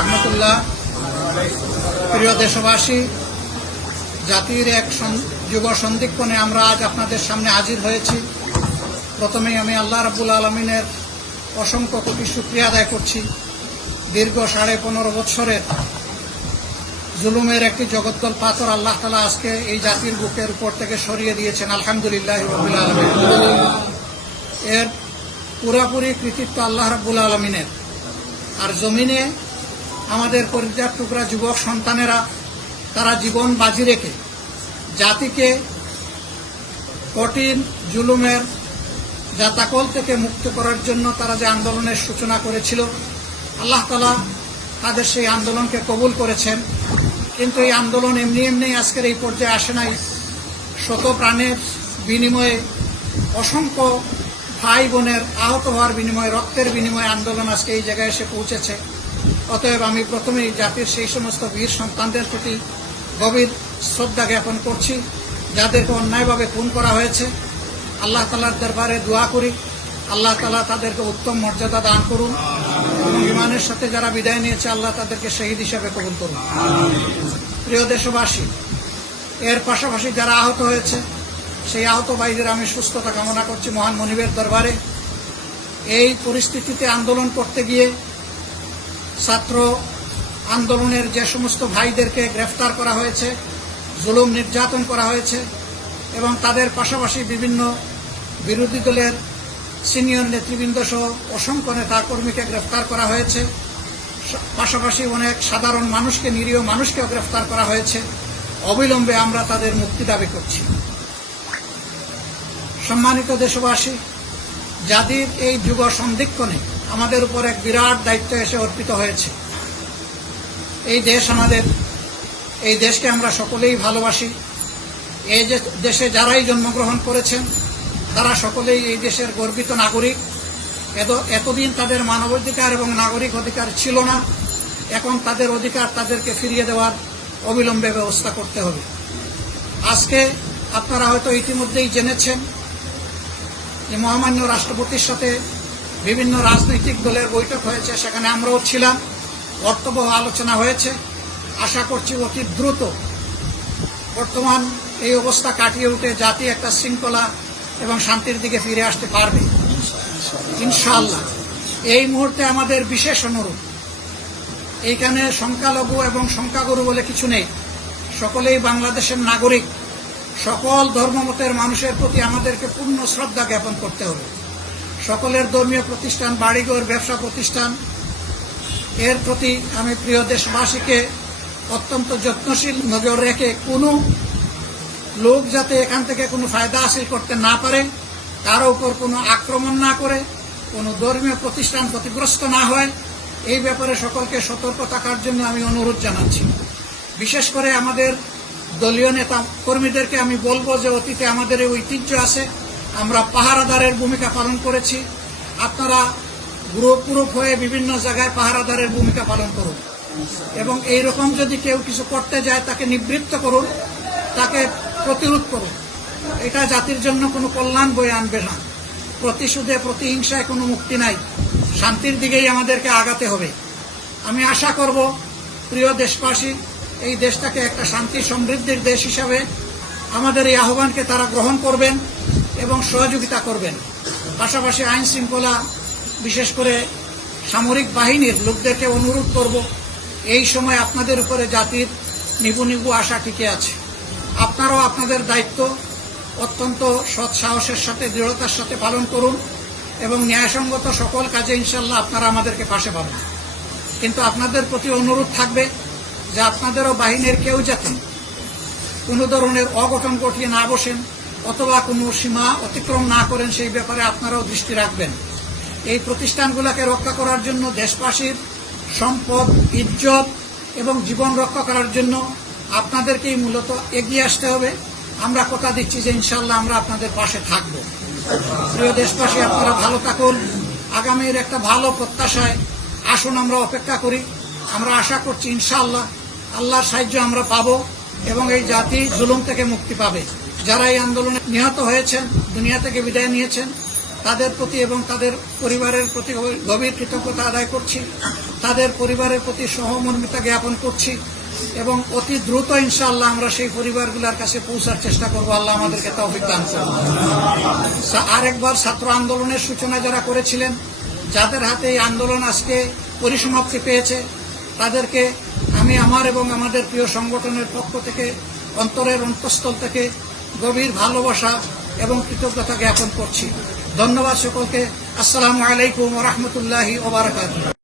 রহমতুল্লাহ। প্রিয় দেশবাসী, জাতির এক যুব সন্ধিক্ষণে আমরা আজ আপনাদের সামনে হাজির হয়েছি। প্রথমেই আমি আল্লাহ রাব্বুল আলামিনের অসংখ্য কোটি শুকরিয়া আদায় করছি। দীর্ঘ 15.5 বছরের জুলুমের একটি জগদ্দল পাথর আল্লাহ তাআলা আজকে এই জাতির বুকের উপর থেকে সরিয়ে দিয়েছেন। আলহামদুলিল্লাহ রাব্বিল আলামিন। এর পুরোপুরি কৃতিত্ব আল্লাহ রাব্বুল আলামিনের। আর জমিনে আমাদের কলিজার টুকরা যুবক সন্তানেরা তারা জীবন বাজি রেখে জাতিকে কঠিন জুলুমের জাতাকল থেকে মুক্ত করার জন্য তারা যে আন্দোলনের সূচনা করেছিল, আল্লাহ তাআলা তাদের সেই আন্দোলনকে কবুল করেছেন। কিন্তু এই আন্দোলন এমনি এমনি আজকের এই পর্যায়ে আসে নাই। শত প্রাণের বিনিময়ে, অসংখ্য ভাই বোনের আহত হওয়ার বিনিময়ে, রক্তের বিনিময়ে আন্দোলন আজকে এই জায়গায় এসে পৌঁছেছে। অতএব আমি প্রথমেই জাতির সেই সমস্ত বীর সন্তানদের প্রতি গভীর শ্রদ্ধা জ্ঞাপন করছি, যাদেরকে অন্যায়ভাবে খুন করা হয়েছে। আল্লাহ তাআলার দরবারে দোয়া করি, আল্লাহ তাআলা তাদেরকে উত্তম মর্যাদা দান করুন এবং ঈমানের সাথে যারা বিদায় নিয়েছে আল্লাহ তাদেরকে শহীদ হিসেবে কবুল করুন। প্রিয় দেশবাসী, এর পাশাপাশি যারা আহত হয়েছে সেই আহত ভাইদের আমি সুস্থতা কামনা করছি মহান মনিবের দরবারে। এই পরিস্থিতিতে আন্দোলন করতে গিয়ে ছাত্র আন্দোলনের যে সমস্ত ভাইদেরকে গ্রেফতার করা হয়েছে, জুলুম নির্যাতন করা হয়েছে এবং তাদের পাশাপাশি বিভিন্ন বিরোধী দলের সিনিয়র নেতৃবৃন্দ সহ অসংখ্য নেতা কর্মীকে গ্রেফতার করা হয়েছে। পাশাপাশি অনেক সাধারণ মানুষকে, নিরীহ মানুষকেও গ্রেফতার করা হয়েছে। অবিলম্বে আমরা তাদের মুক্তি দাবি করছি। সম্মানিত দেশবাসী, জাতির এই যুগ সন্ধিক্ষণে আমাদের উপর এক বিরাট দায়িত্ব এসে অর্পিত হয়েছে। এই দেশ আমাদের, এই দেশকে আমরা সকলেই ভালোবাসি। এই দেশে যারাই জন্মগ্রহণ করেছেন তারা সকলেই এই দেশের গর্বিত নাগরিক। এতদিন তাদের মানবাধিকার এবং নাগরিক অধিকার ছিল না, এখন তাদের অধিকার তাদেরকে ফিরিয়ে দেওয়ার অবিলম্বে ব্যবস্থা করতে হবে। আজকে আপনারা হয়তো ইতিমধ্যেই জেনেছেন যে মহামান্য রাষ্ট্রপতির সাথে বিভিন্ন রাজনৈতিক দলের বৈঠক হয়েছে, সেখানে আমরাও ছিলাম। অর্থবহ আলোচনা হয়েছে। আশা করছি অতি দ্রুত বর্তমান এই অবস্থা কাটিয়ে উঠে জাতি একটা শৃঙ্খলা এবং শান্তির দিকে ফিরে আসতে পারবে ইনশাআল্লাহ। এই মুহূর্তে আমাদের বিশেষ অনুরোধ, এইখানে সংখ্যালঘু এবং সংখ্যাগুরু বলে কিছু নেই, সকলেই বাংলাদেশের নাগরিক। সকল ধর্মমতের মানুষের প্রতি আমাদেরকে পূর্ণ শ্রদ্ধা জ্ঞাপন করতে হবে। সকলের ধর্মীয় প্রতিষ্ঠান, বাড়িঘর, ব্যবসা প্রতিষ্ঠান, এর প্রতি আমি প্রিয় দেশবাসীকে অত্যন্ত যত্নশীল নজর রেখে কোনো লোক যাতে এখান থেকে কোনো ফায়দা হাসিল করতে না পারে, তার উপর কোনো আক্রমণ না করে, কোনো ধর্মীয় প্রতিষ্ঠান ক্ষতিগ্রস্ত না হয়, এই ব্যাপারে সকলকে সতর্ক থাকার জন্য আমি অনুরোধ জানাচ্ছি। বিশেষ করে আমাদের দলীয় নেতা কর্মীদেরকে আমি বলবো যে অতীতে আমাদের এই ঐতিহ্য আছে, আমরা পাহারাদারের ভূমিকা পালন করেছি। আপনারা গ্রুপ হয়ে বিভিন্ন জায়গায় পাহারাদারের ভূমিকা পালন করুন এবং এইরকম যদি কেউ কিছু করতে যায় তাকে নিবৃত্ত করুন, তাকে প্রতিরোধ করুন। এটা জাতির জন্য কোনো কল্যাণ বয়ে আনবে না। প্রতিশোধে, প্রতিহিংসায় কোনো মুক্তি নাই। শান্তির দিকেই আমাদেরকে আগাতে হবে। আমি আশা করব প্রিয় দেশবাসী, এই দেশটাকে একটা শান্তি সমৃদ্ধির দেশ হিসাবে আমাদের এই আহ্বানকে তারা গ্রহণ করবেন এবং সহযোগিতা করবেন। পাশাপাশি আইন শৃঙ্খলা, বিশেষ করে সামরিক বাহিনীর লোকদেরকে অনুরোধ করব, এই সময় আপনাদের উপরে জাতির নিবু নিবু আশা টিকে আছে। আপনারাও আপনাদের দায়িত্ব অত্যন্ত সৎ সাহসের সাথে, দৃঢ়তার সাথে পালন করুন এবং ন্যায়সঙ্গত সকল কাজে ইনশাল্লাহ আপনারা আমাদেরকে পাশে পাবেন। কিন্তু আপনাদের প্রতি অনুরোধ থাকবে যে আপনাদেরও বাহিনীর কেউ যাতে কোনো ধরনের অঘটন ঘটিয়ে না বসেন অথবা কোনো সীমা অতিক্রম না করেন, সেই ব্যাপারে আপনারাও দৃষ্টি রাখবেন। এই প্রতিষ্ঠানগুলোকে রক্ষা করার জন্য, দেশবাসীর সম্পদ, ইজ্জত এবং জীবন রক্ষা করার জন্য আপনাদেরকেই মূলত এগিয়ে আসতে হবে। আমরা কথা দিচ্ছি যে ইনশাআল্লাহ আমরা আপনাদের পাশে থাকব। প্রিয় দেশবাসী, আপনারা ভালো থাকুন। আগামীর একটা ভালো প্রত্যাশায় আসুন আমরা অপেক্ষা করি। আমরা আশা করছি ইনশাআল্লাহ আল্লাহর সাহায্য আমরা পাব এবং এই জাতি জুলুম থেকে মুক্তি পাবে। যারা এই আন্দোলনে নিহত হয়েছেন, দুনিয়া থেকে বিদায় নিয়েছেন, তাদের প্রতি এবং তাদের পরিবারের প্রতি গভীর কৃতজ্ঞতা আদায় করছি। তাদের পরিবারের প্রতি সহমর্মিতা জ্ঞাপন করছি এবং অতি দ্রুত ইনশাআল্লাহ আমরা সেই পরিবারগুলোর কাছে পৌঁছার চেষ্টা করব। আল্লাহ আমাদেরকে তৌফিক দান করুন। আরেকবার ছাত্র আন্দোলনের সূচনা যারা করেছিলেন, যাদের হাতে এই আন্দোলন আজকে পরিসমাপ্তি পেয়েছে, তাদেরকে আমি আমার এবং আমাদের প্রিয় সংগঠনের পক্ষ থেকে অন্তরের অন্তঃস্থল থেকে গভীর ভালোবাসা এবং কৃতজ্ঞতা জ্ঞাপন করছি। ধন্যবাদ সকলকে। আসসালামু আলাইকুম ওয়া রাহমাতুল্লাহি ওয়া বারাকাতুহু।